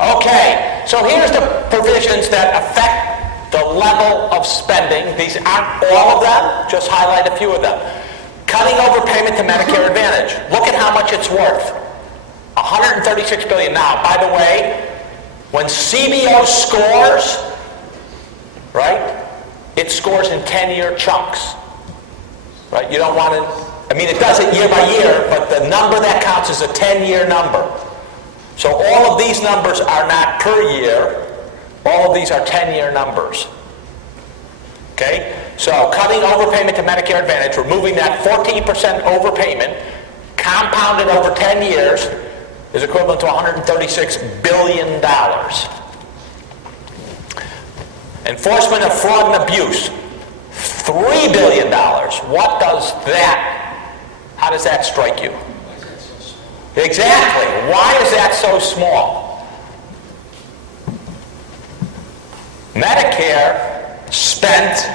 Okay, so here's the provisions that affect the level of spending. These aren't all of them, just highlight a few of them. Cutting overpayment to Medicare Advantage. Look at how much it's worth. $136 billion. Now, by the way, when CBO scores, right, it scores in 10-year chunks. Right? You don't want to, I mean, it does it year by year, but the number that counts is a 10-year number. So all of these numbers are not per year. All of these are 10-year numbers. Okay? So cutting overpayment to Medicare Advantage, removing that 14% overpayment, compounded over 10 years, is equivalent to $136 billion. Enforcement of fraud and abuse, $3 billion. What does that, how does that strike you? Exactly. Why is that so small? Medicare spent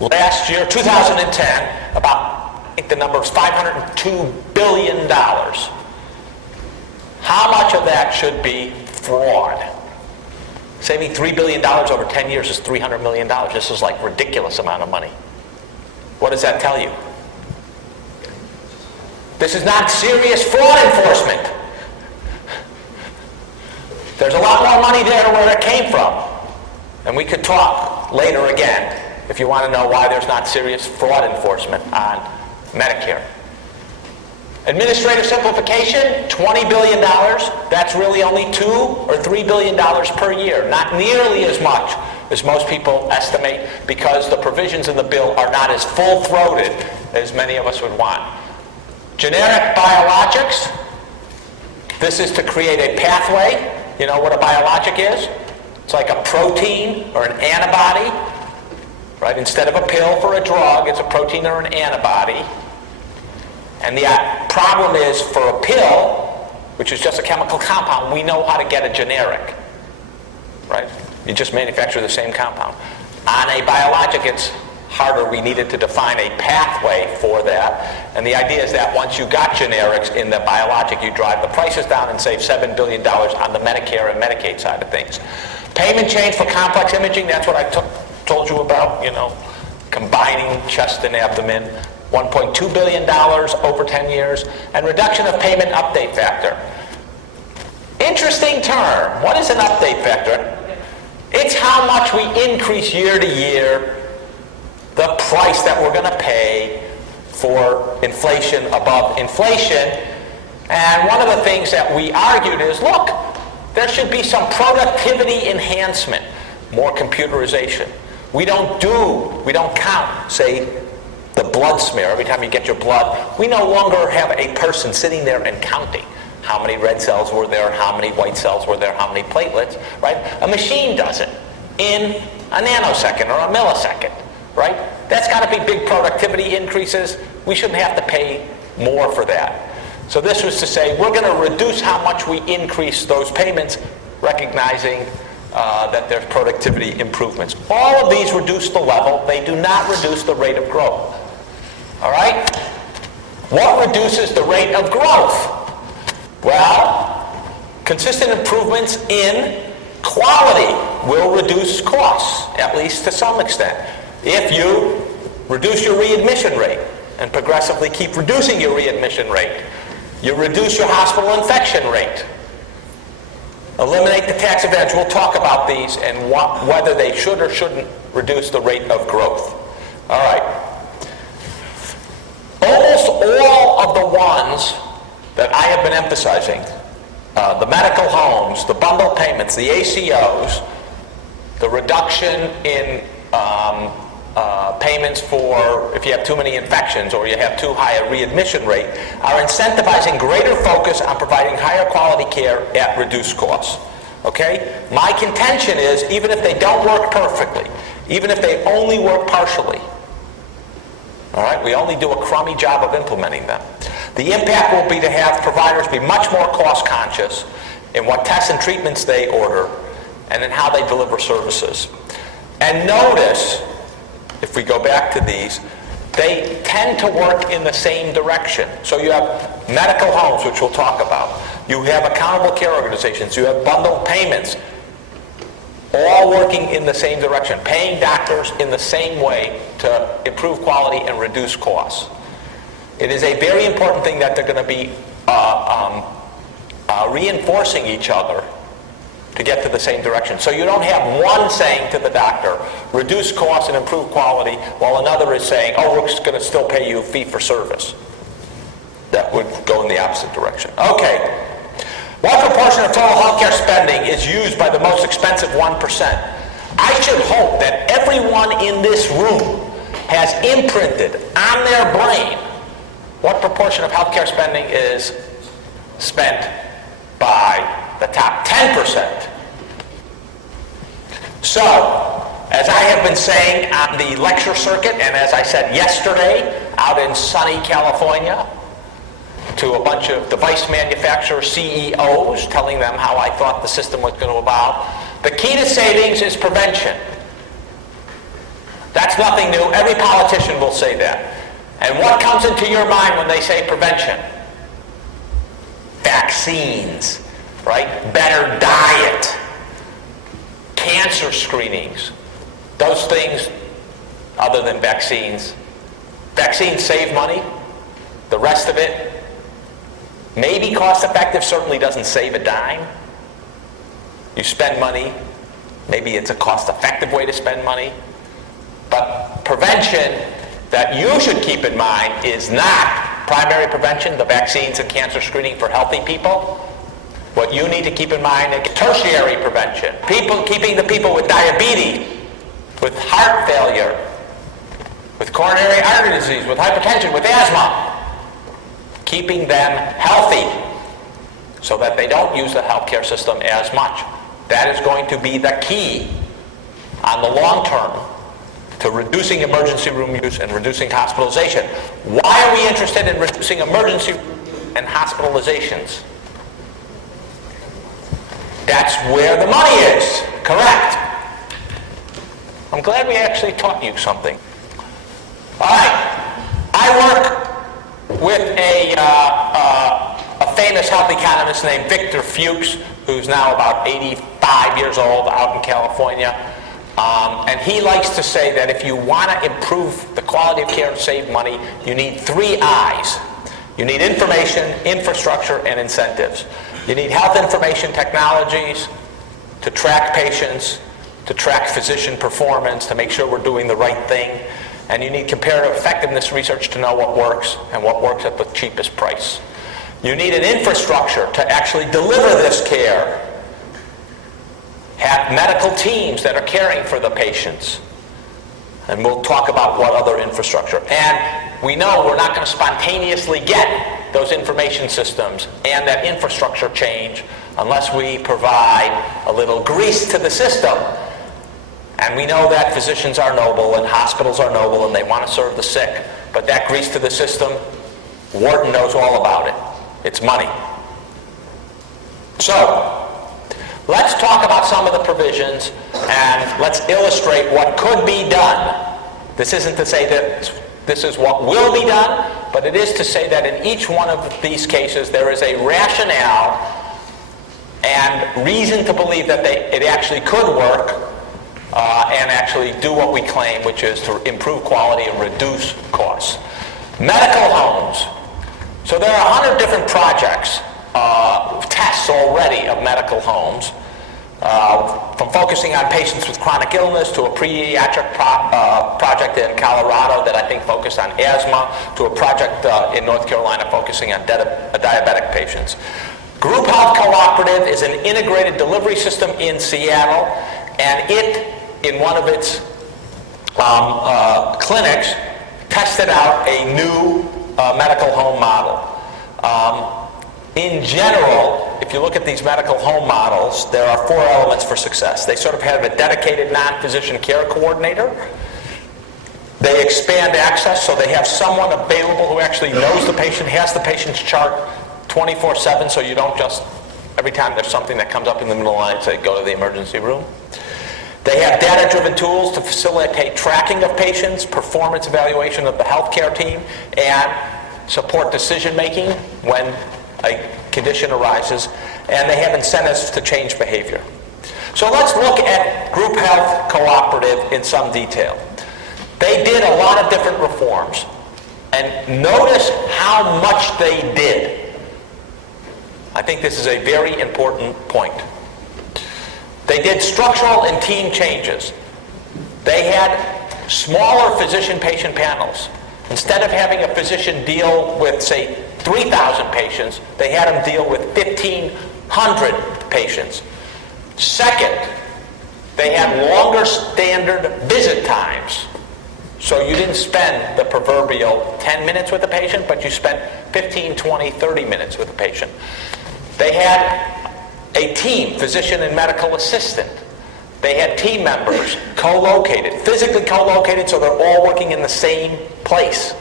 last year, 2010, about, I think the number is $502 billion. How much of that should be fraud? Saving $3 billion over 10 years is $300 million. This is like a ridiculous amount of money. What does that tell you? This is not serious fraud enforcement. There's a lot more money there where it came from. And we could talk later again if you want to know why there's not serious fraud enforcement on Medicare. Administrative simplification, $20 billion. That's really only $2 or $3 billion per year. Not nearly as much as most people estimate because the provisions in the bill are not as full-throated as many of us would want. Generic biologics. This is to create a pathway. You know what a biologic is? It's like a protein or an antibody. Right? Instead of a pill for a drug, it's a protein or an antibody. And the problem is, for a pill, which is just a chemical compound, we know how to get a generic. Right? You just manufacture the same compound. On a biologic, it's harder. We needed to define a pathway for that. And the idea is that once you got generics in the biologic, you drive the prices down and save $7 billion on the Medicare and Medicaid side of things. Payment change for complex imaging, that's what I told you about, you know, combining chest and abdomen. $1.2 billion over 10 years. And reduction of payment update factor. Interesting term. What is an update factor? It's how much we increase year to year the price that we're going to pay for inflation above inflation. And one of the things that we argued is, look, there should be some productivity enhancement, more computerization. We don't count, say, the blood smear. Every time you get your blood, we no longer have a person sitting there and counting how many red cells were there, how many white cells were there, how many platelets, right? A machine does it in a nanosecond or a millisecond, right? That's got to be big productivity increases. We shouldn't have to pay more for that. So this was to say, we're going to reduce how much we increase those payments, recognizing that there's productivity improvements. All of these reduce the level. They do not reduce the rate of growth. All right? What reduces the rate of growth? Well, consistent improvements in quality will reduce costs, at least to some extent. If you reduce your readmission rate and progressively keep reducing your readmission rate, you reduce your hospital infection rate. Eliminate the tax advantage. We'll talk about these and whether they should or shouldn't reduce the rate of growth. All right. Almost all of the ones that I have been emphasizing, the medical homes, the bundle payments, the ACOs, the reduction in payments for if you have too many infections or you have too high a readmission rate, are incentivizing greater focus on providing higher quality care at reduced costs. Okay? My contention is, even if they don't work perfectly, even if they only work partially, all right, we only do a crummy job of implementing them, the impact will be to have providers be much more cost conscious in what tests and treatments they order and in how they deliver services. And notice, if we go back to these, they tend to work in the same direction. So you have medical homes, which we'll talk about. You have accountable care organizations. You have bundled payments, all working in the same direction, paying doctors in the same way to improve quality and reduce costs. It is a very important thing that they're going to be reinforcing each other to get to the same direction. So you don't have one saying to the doctor, reduce costs and improve quality, while another is saying, oh, we're just going to still pay you fee for service. That would go in the opposite direction. Okay. What proportion of total healthcare spending is used by the most expensive 1%? I should hope that everyone in this room has imprinted on their brain what proportion of healthcare spending is spent by the top 10%. So, as I have been saying on the lecture circuit, and as I said yesterday out in sunny California to a bunch of device manufacturer CEOs telling them how I thought the system was going to evolve, the key to savings is prevention. That's nothing new. Every politician will say that. And what comes into your mind when they say prevention? Vaccines, right? Better diet, cancer screenings, those things other than vaccines. Vaccines save money. The rest of it may be cost effective, certainly doesn't save a dime. You spend money, maybe it's a cost effective way to spend money. But prevention that you should keep in mind is not primary prevention, the vaccines and cancer screening for healthy people. What you need to keep in mind is tertiary prevention. Keeping the people with diabetes, with heart failure, with coronary artery disease, with hypertension, with asthma. Keeping them healthy so that they don't use the healthcare system as much. That is going to be the key on the long term to reducing emergency room use and reducing hospitalization. Why are we interested in reducing emergency and hospitalizations? That's where the money is. Correct. I'm glad we actually taught you something. All right. I work with a famous health economist named Victor Fuchs, who's now about 85 years old out in California. And he likes to say that if you want to improve the quality of care and save money, you need 3 I's. You need information, infrastructure, and incentives. You need health information technologies to track patients, to track physician performance, to make sure we're doing the right thing. And you need comparative effectiveness research to know what works and what works at the cheapest price. You need an infrastructure to actually deliver this care. Have medical teams that are caring for the patients. And we'll talk about what other infrastructure. And we know we're not going to spontaneously get those information systems and that infrastructure change unless we provide a little grease to the system. And we know that physicians are noble and hospitals are noble and they want to serve the sick. But that grease to the system, Wharton knows all about it. It's money. So, let's talk about some of the provisions and let's illustrate what could be done. This isn't to say that this is what will be done, but it is to say that in each one of these cases there is a rationale and reason to believe that it actually could work and actually do what we claim, which is to improve quality and reduce costs. Medical homes. So there are 100 different projects, tests already of medical homes. From focusing on patients with chronic illness to a pediatric project in Colorado that I think focused on asthma to a project in North Carolina focusing on diabetic patients. Group Health Cooperative is an integrated delivery system in Seattle, and it, in one of its clinics, tested out a new medical home model. In general, if you look at these medical home models, there are 4 elements for success. They sort of have a dedicated non-physician care coordinator. They expand access, so they have someone available who actually knows the patient, has the patient's chart 24/7, so you don't just, every time there's something that comes up in the middle of the night, say, go to the emergency room. They have data-driven tools to facilitate tracking of patients, performance evaluation of the healthcare team, and support decision-making when a condition arises, and they have incentives to change behavior. So let's look at group health cooperative in some detail. They did a lot of different reforms, and notice how much they did. I think this is a very important point. They did structural and team changes. They had smaller physician-patient panels. Instead of having a physician deal with, say, 3,000 patients, they had them deal with 1,500 patients. Second, they had longer standard visit times. So you didn't spend the proverbial 10 minutes with the patient, but you spent 15, 20, 30 minutes with the patient. They had a team, physician and medical assistant. They had team members co-located, physically co-located, so they're all working in the same place.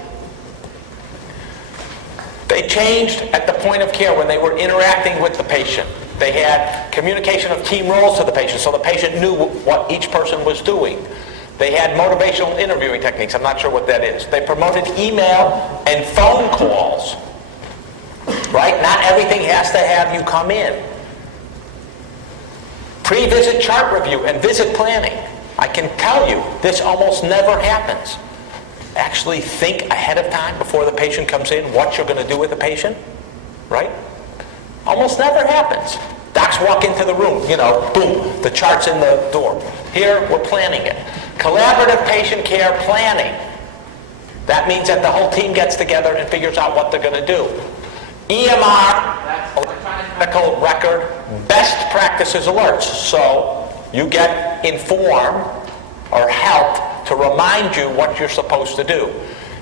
They changed at the point of care when they were interacting with the patient. They had communication of team roles to the patient, so the patient knew what each person was doing. They had motivational interviewing techniques. I'm not sure what that is. They promoted email and phone calls. Right? Not everything has to have you come in. Pre-visit chart review and visit planning. I can tell you, this almost never happens. Actually think ahead of time before the patient comes in what you're going to do with the patient. Right? Almost never happens. Docs walk into the room, boom, the chart's in the door. Here, we're planning it. Collaborative patient care planning. That means that the whole team gets together and figures out what they're going to do. EMR, electronic medical record, best practices alerts. So you get informed or helped to remind you what you're supposed to do.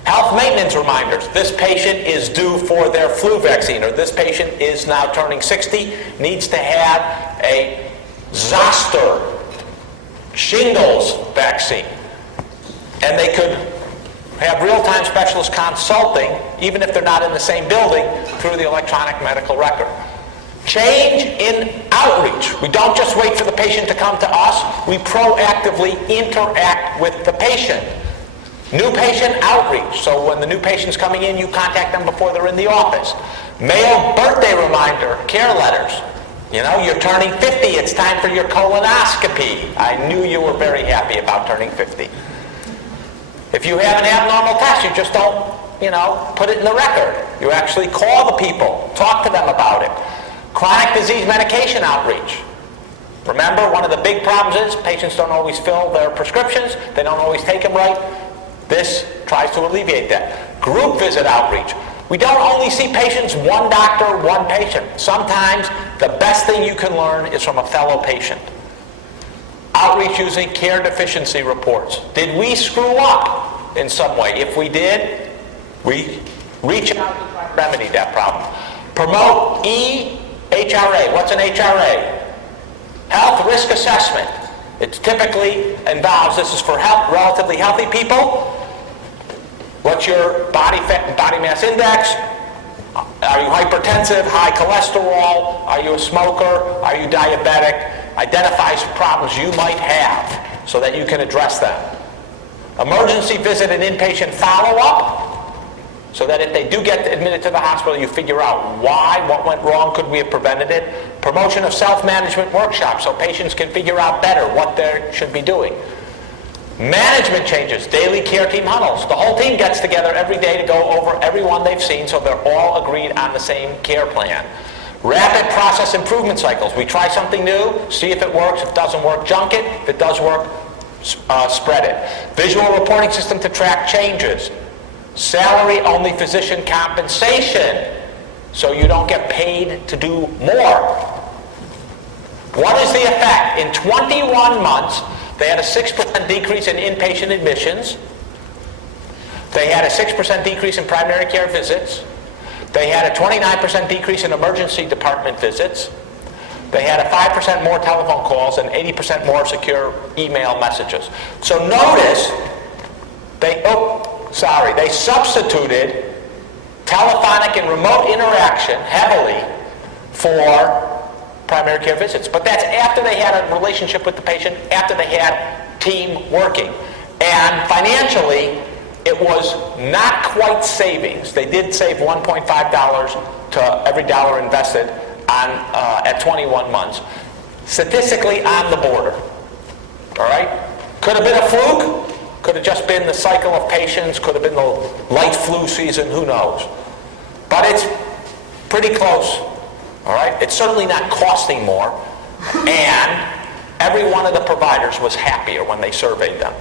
Health maintenance reminders. This patient is due for their flu vaccine, or this patient is now turning 60, needs to have a zoster shingles vaccine. And they could have real-time specialist consulting, even if they're not in the same building, through the electronic medical record. Change in outreach. We don't just wait for the patient to come to us. We proactively interact with the patient. New patient outreach. So when the new patient's coming in, you contact them before they're in the office. Mail birthday reminder, care letters. You're turning 50. It's time for your colonoscopy. I knew you were very happy about turning 50. If you have an abnormal test, you just don't, put it in the record. You actually call the people, talk to them about it. Chronic disease medication outreach. Remember, one of the big problems is patients don't always fill their prescriptions. They don't always take them right. This tries to alleviate that. Group visit outreach. We don't only see patients, one doctor, one patient. Sometimes the best thing you can learn is from a fellow patient. Outreach using care deficiency reports. Did we screw up in some way? If we did, we reach out to try to remedy that problem. Promote HRA. What's an HRA? Health risk assessment. It typically involves, this is for relatively healthy people. What's your body fat and body mass index? Are you hypertensive, high cholesterol? Are you a smoker? Are you diabetic? Identifies problems you might have so that you can address them. Emergency visit and inpatient follow-up, so that if they do get admitted to the hospital, you figure out why, what went wrong, could we have prevented it. Promotion of self-management workshops, so patients can figure out better what they should be doing. Management changes, daily care team huddles. The whole team gets together every day to go over everyone they've seen so they're all agreed on the same care plan. Rapid process improvement cycles. We try something new, see if it works. If it doesn't work, junk it. If it does work, spread it. Visual reporting system to track changes. Salary-only physician compensation, so you don't get paid to do more. What is the effect? In 21 months, they had a 6% decrease in inpatient admissions. They had a 6% decrease in primary care visits. They had a 29% decrease in emergency department visits. They had a 5% more telephone calls and 80% more secure email messages. So notice, they substituted telephonic and remote interaction heavily for primary care visits. But that's after they had a relationship with the patient, after they had team working. And financially, it was not quite savings. They did save $1.5 to every dollar invested on, at 21 months. Statistically on the border. All right? Could have been a fluke. Could have just been the cycle of patients. Could have been the light flu season. Who knows? But it's pretty close. All right? It's certainly not costing more. And every one of the providers was happier when they surveyed them.